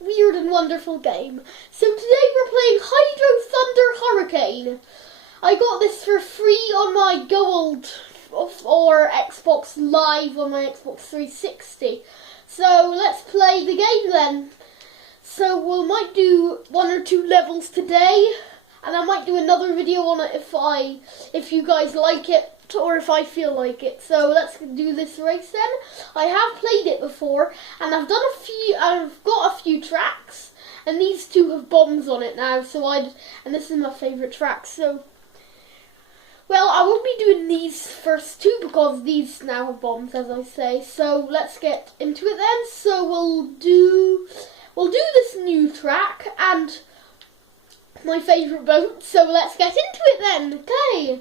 weird and wonderful game. So today we're playing Hydro Thunder Hurricane. I got this for free on my Gold or Xbox Live on my Xbox 360. So let's play the game then. So we might do 1 or 2 levels today, and I might do another video on it if you guys like it or if I feel like it. So let's do this race then. I have played it before, and I've got a few tracks, and these 2 have bombs on it now. And this is my favourite track. So, well, I won't be doing these first 2 because these now have bombs, as I say. So let's get into it then. So we'll do this new track and my favourite boat. So let's get into it then. Okay.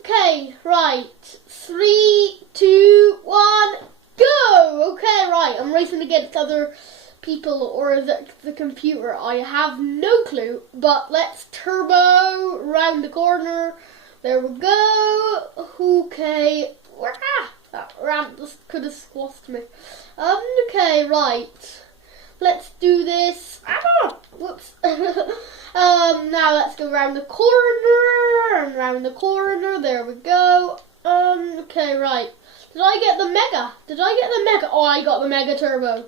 Okay, right. 3, 2, 1, go! Okay, right. I'm racing against other people or the computer. I have no clue, but let's turbo round the corner. There we go. Okay. That ramp just could have squashed me. Okay, right. Let's do this. Whoops. Now let's go round the corner and round the corner. There we go. Okay, right. Did I get the mega? Oh, I got the mega turbo.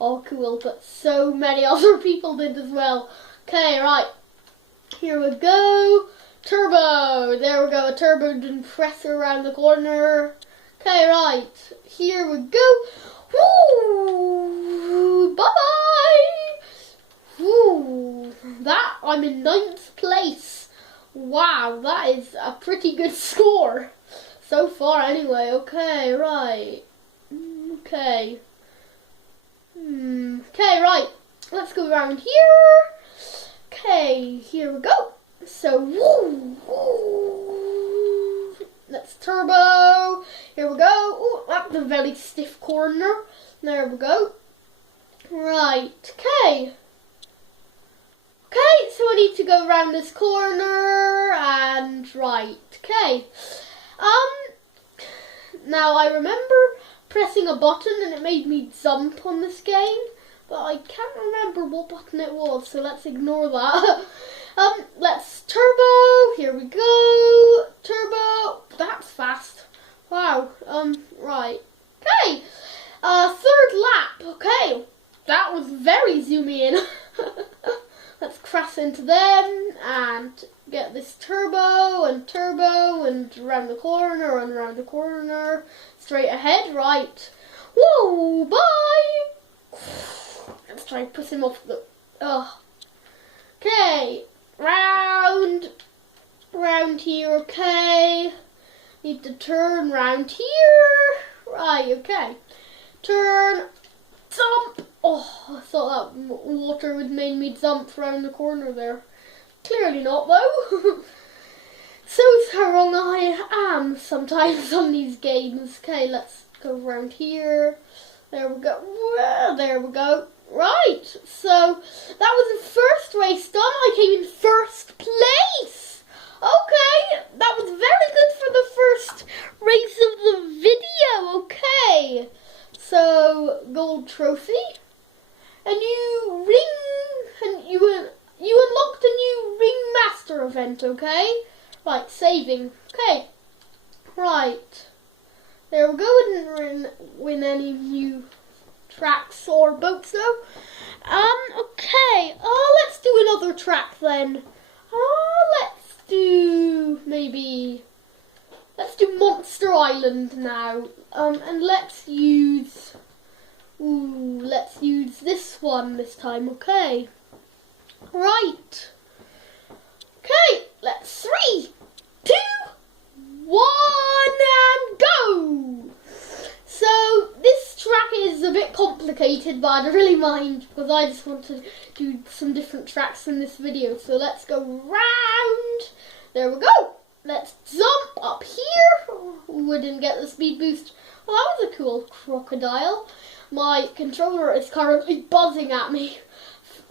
Oh, cool. But so many other people did as well. Okay, right. Here we go. Turbo. There we go. A turbo compressor around the corner. Okay, right. Here we go. Woo! Bye-bye! Woo! That, I'm in 9th place. Wow, that is a pretty good score. So far, anyway. Okay, right. Okay. Okay, right. Let's go around here. Okay, here we go. So, woo! Let's turbo. Here we go. Oh, that's a very stiff corner. There we go. Right. Okay. Okay, so I need to go around this corner and right. Okay. Now I remember pressing a button and it made me jump on this game, but I can't remember what button it was, so let's ignore that. Let's turbo. Here we go. Turbo. That's fast. Wow. Right. Okay. 3rd lap. Okay. That was very zoomy in. Let's crash into them and get this turbo and around the corner and around the corner. Straight ahead. Right. Whoa. Bye. Let's try and push him off the... Okay. Round here, okay. Need to turn round here. Right, okay. Turn, jump. Oh, I thought that water would make me jump round the corner there. Clearly not, though. So how wrong I am sometimes on these games. Okay, let's go round here. There we go. There we go. Right, so that was the first race done. I came in 1st place. Okay, that was very good for the first race of the video. Okay, so gold trophy, and you unlocked a new ringmaster event. Okay, right, saving. Okay, right. There we go. I didn't win any new tracks or boats though. Okay. Let's do another track then. Let's do Monster Island now. And let's use this one this time. Okay. Right. Okay. Let's 3, 2, 1 and go. So this track is a bit complicated, but I don't really mind because I just want to do some different tracks in this video. So let's go round. There we go. Let's jump up here. We didn't get the speed boost. Well, that was a cool crocodile. My controller is currently buzzing at me.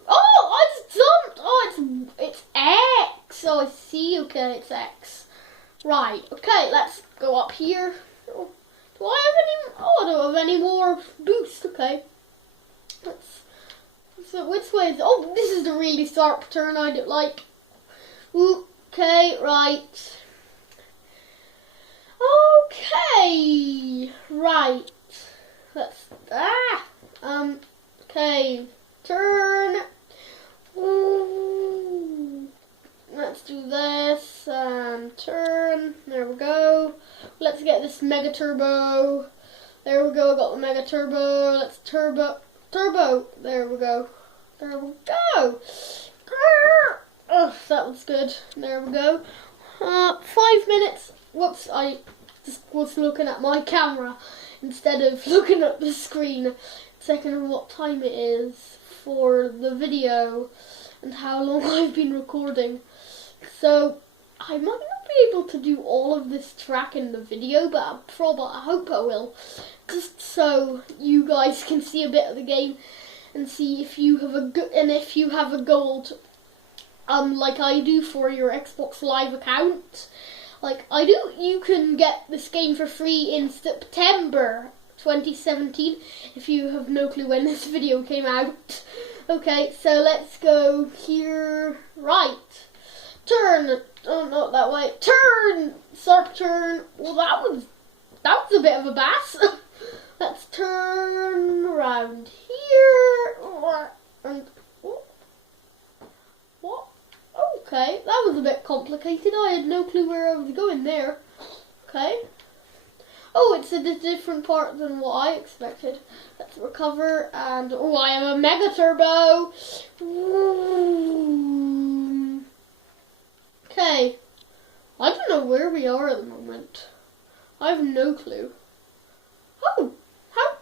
Oh, I just jumped. Oh, it's X. Oh, I see. Okay, it's X. Right. Okay, let's go up here. Do I have any? Oh, I don't have any more boost. Okay. Let's So which way is... Oh, this is the really sharp turn I don't like. Okay, right. Okay, right. Let's... okay. Turn. Ooh. Let's do this and turn. There we go. Let's get this Mega Turbo. There we go. I got the Mega Turbo. Let's turbo. There we go. There we go. Oh, that was good. There we go. 5 minutes. Whoops, I just was looking at my camera instead of looking at the screen. Checking what time it is for the video and how long I've been recording. So I might not be able to do all of this track in the video, but I hope I will, just so you guys can see a bit of the game and see if you have a gold, like I do for your Xbox Live account, like I do. You can get this game for free in September 2017 if you have no clue when this video came out. Okay, so let's go here. Right. Turn. Oh, not that way. Turn. Sharp turn. Well, that was a bit of a bass. Let's turn around here. And what? Okay, that was a bit complicated. I had no clue where I was going there. Okay. Oh, it's a different part than what I expected. Let's recover and... Oh, I have a Mega Turbo. Ooh. Okay. I don't know where we are at the moment. I have no clue. Oh, how?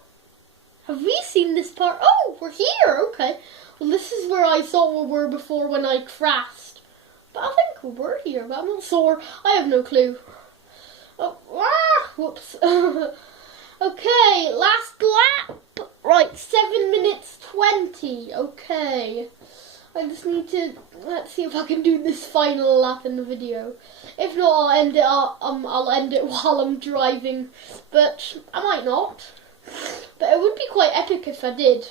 Have we seen this part? Oh, we're here. Okay. Well, this is where I thought we were before when I crashed. But I think we were here, but I'm not sure. I have no clue. Oh, whoops. Okay, last lap. Right, 7 minutes 20. Okay. I just need to, let's see if I can do this final lap in the video. If not, I'll end it up, I'll end it while I'm driving. But I might not. But it would be quite epic if I did.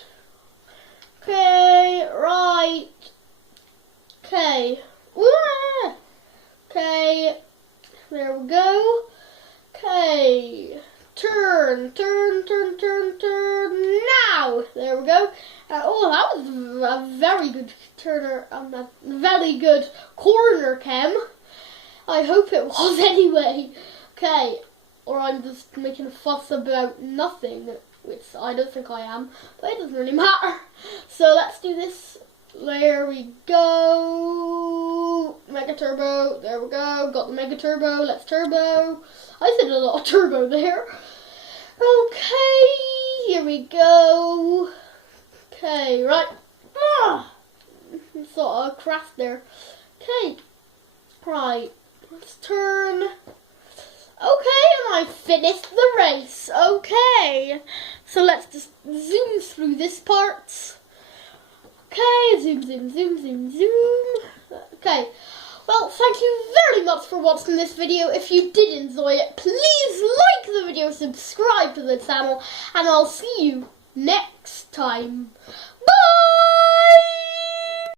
Okay, right. Okay. Okay. There we go. Okay, turn, now, there we go. Oh, that was a very good turner, a very good corner cam. I hope it was anyway. Okay, or I'm just making a fuss about nothing, which I don't think I am, but it doesn't really matter. So let's do this. There we go. Mega Turbo. There we go. Got the Mega Turbo. Let's turbo. I said a lot of turbo there. Okay. Here we go. Okay. Right. Sort of crashed there. Okay. Right. Let's turn. Okay, and I finished the race. Okay. So let's just zoom through this part. Okay, zoom. Okay, well, thank you very much for watching this video. If you did enjoy it, please like the video, subscribe to the channel, and I'll see you next time. Bye!